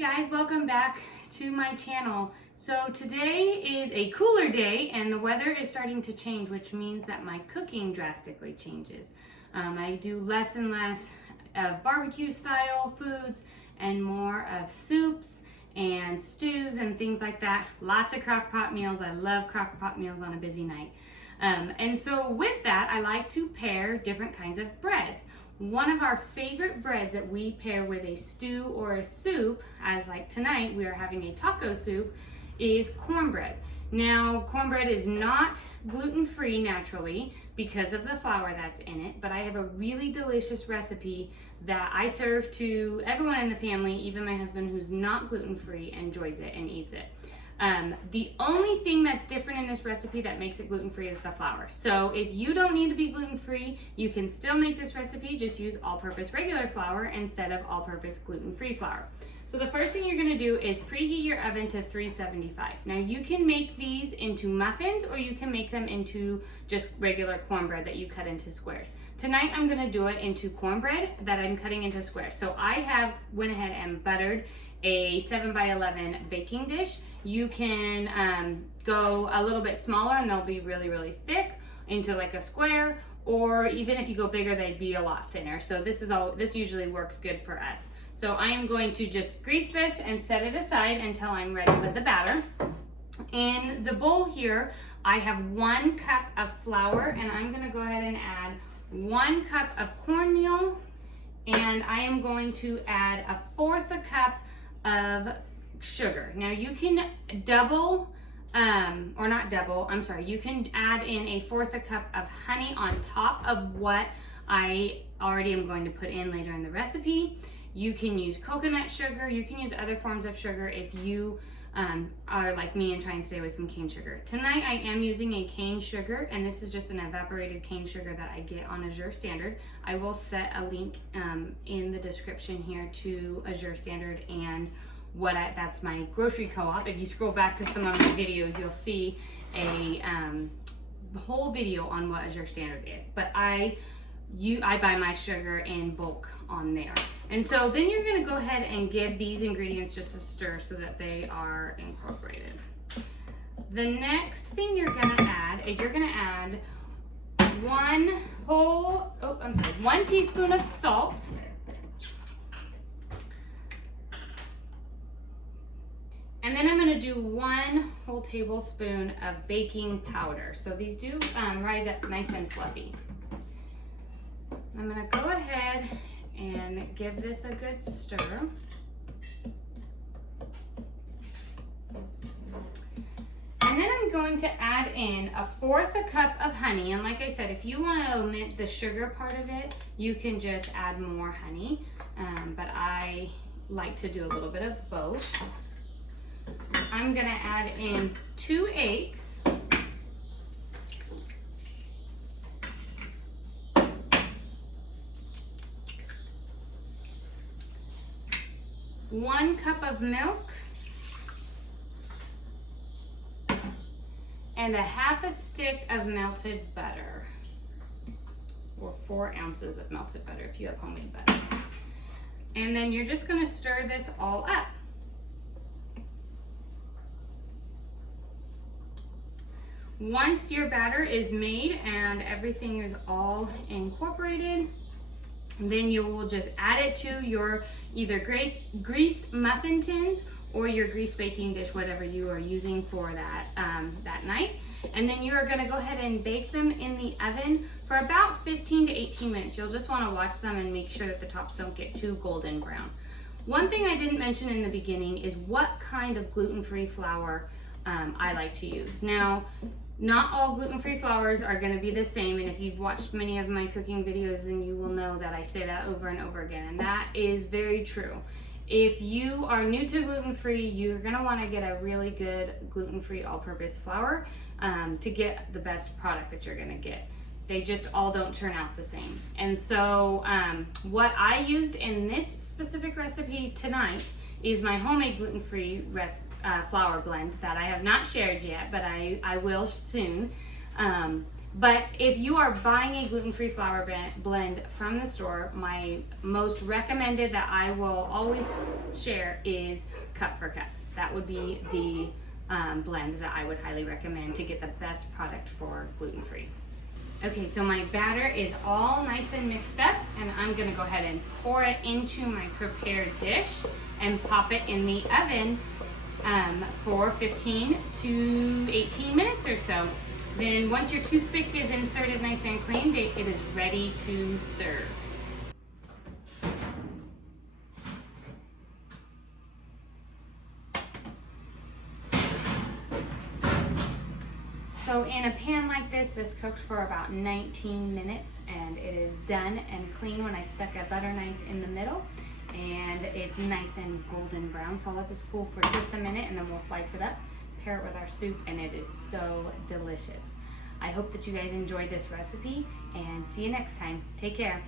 Guys, welcome back to my channel. So today is a cooler day and the weather is starting to change, which means that my cooking drastically changes. I do less and less of barbecue style foods and more of soups and stews and things like that. Lots of crock pot meals. I love crock pot meals on a busy night. And so with that, I like to pair different kinds of breads. One of our favorite breads that we pair with a stew or a soup, as like tonight we are having a taco soup, is cornbread. Now, cornbread is not gluten-free naturally because of the flour that's in it, but I have a really delicious recipe that I serve to everyone in the family, even my husband who's not gluten-free enjoys it and eats it. The only thing that's different in this recipe that makes it gluten-free is the flour. So if you don't need to be gluten-free, you can still make this recipe, just use all-purpose regular flour instead of all-purpose gluten-free flour. So the first thing you're gonna do is preheat your oven to 375. Now you can make these into muffins or you can make them into just regular cornbread that you cut into squares. Tonight I'm gonna do it into cornbread that I'm cutting into squares. So I went ahead and buttered a 7x11 baking dish. You can go a little bit smaller and they'll be really, really thick into like a square, or even if you go bigger, they'd be a lot thinner. So this usually works good for us. So I am going to just grease this and set it aside until I'm ready with the batter. In the bowl here, I have 1 cup of flour and I'm gonna go ahead and add 1 cup of cornmeal, and I am going to add 1/4 a cup of sugar. Now you can double, or not double, I'm sorry, you can add in 1/4 a cup of honey on top of what I already am going to put in later in the recipe. You can use coconut sugar, you can use other forms of sugar if you are like me and try and stay away from cane sugar. Tonight I am using a cane sugar, and this is just an evaporated cane sugar that I get on Azure Standard. I will set a link in the description here to Azure Standard and that's my grocery co-op. If you scroll back to some of my videos, you'll see a whole video on what Azure Standard is. But I buy my sugar in bulk on there. And so then you're gonna go ahead and give these ingredients just a stir so that they are incorporated. The next thing you're gonna add is you're gonna add 1 teaspoon of salt. And then I'm gonna do 1 whole tablespoon of baking powder. So these do rise up nice and fluffy. I'm gonna go ahead and give this a good stir. And then I'm going to add in 1/4 a cup of honey. And like I said, if you want to omit the sugar part of it, you can just add more honey. But I like to do a little bit of both. I'm gonna add in 2 eggs. 1 cup of milk, and 1/2 stick of melted butter, or 4 ounces of melted butter if you have homemade butter. And then you're just gonna stir this all up. Once your batter is made and everything is all incorporated, then you will just add it to your either greased muffin tins or your greased baking dish, whatever you are using for that night. And then you are gonna go ahead and bake them in the oven for about 15 to 18 minutes. You'll just wanna watch them and make sure that the tops don't get too golden brown. One thing I didn't mention in the beginning is what kind of gluten-free flour I like to use. Now, not all gluten-free flours are going to be the same, and if you've watched many of my cooking videos, then you will know that I say that over and over again, and that is very true. If you are new to gluten-free, you're going to want to get a really good gluten-free all-purpose flour to get the best product that you're going to get. They just all don't turn out the same. And so what I used in this specific recipe tonight is my homemade gluten-free flour blend that I have not shared yet, but I will soon. But if you are buying a gluten-free flour blend from the store, my most recommended that I will always share is cup for cup. That would be the blend that I would highly recommend to get the best product for gluten-free. Okay, so my batter is all nice and mixed up, and I'm gonna go ahead and pour it into my prepared dish and pop it in the oven for 15 to 18 minutes or so. Then once your toothpick is inserted nice and clean, it is ready to serve. So in a pan like this cooked for about 19 minutes, and it is done and clean when I stuck a butter knife in the middle, and it's nice and golden brown. So I'll let this cool for just a minute and then we'll slice it up, pair it with our soup, and it is so delicious. I hope that you guys enjoyed this recipe, and see you next time. Take care.